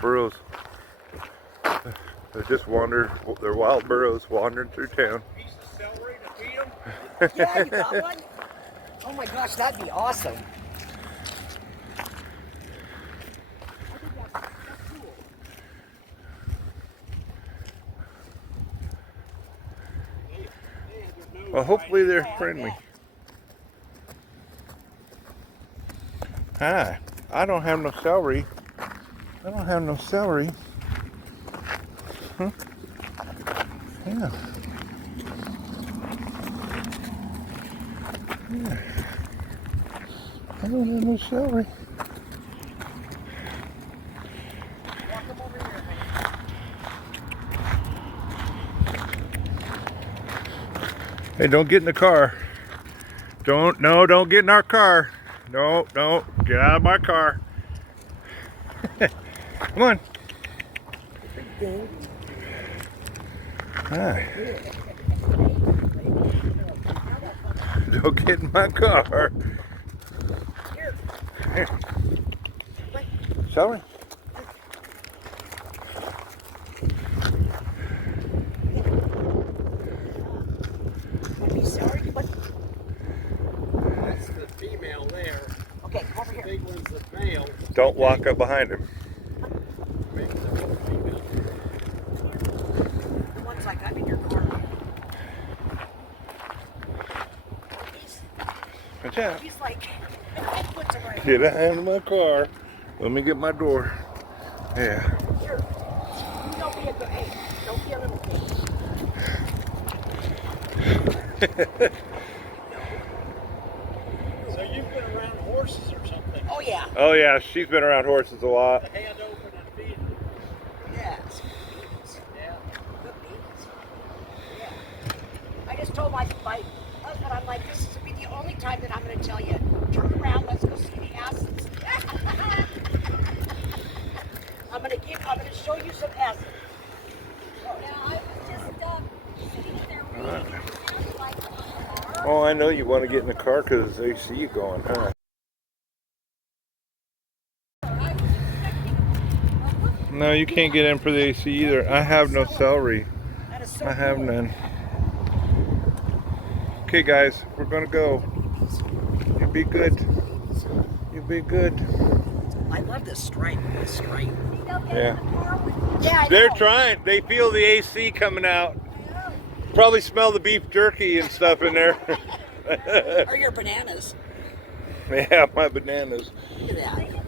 burros. They just wander. They're wild burros wandering through town. Piece of celery to feed them. Yeah, you got one? Oh my gosh, that'd be awesome. Well, hopefully they're friendly. Hi, I don't have no celery. I don't have no celery. Huh? Yeah. Yeah. I don't have no celery. Walk them over here, man. Hey, don't get in the car. Don't get in our car. No, get out of my car. Come on. Hi. Don't get in my car. Here. Celery. That's the female there. Okay, over The here. big one's the male. Don't walk up behind him. Maybe the little female. The one's like, I'm in your car. Watch out. He's like, I put him right Get out of my car. Let me get my door. Yeah. here. You don't be a good, hey, don't be a little kid. So you've been around horses or something? Oh yeah. Oh yeah, she's been around horses a lot. The hand open and feed them. Yeah. Yeah. Good beans. Yeah. I just told my husband, I'm like, this will be the only time that I'm going to tell you, turn around, let's go see the asses. I'm going to show you some asses. No, I was just sitting there reading. It sounded like a car. Oh, I know you want to get in the car because they see you going, huh? I was expecting a No, you can't get in for the AC either. I have no celery. That is so I have cool. none. Okay, guys, we're gonna go. You be good. You be good. I love this stripe. This stripe. Yeah. Yeah, I They're know. trying. They feel the AC coming out. Probably smell the beef jerky and stuff in there. Or your bananas. Yeah, my bananas. Look at that.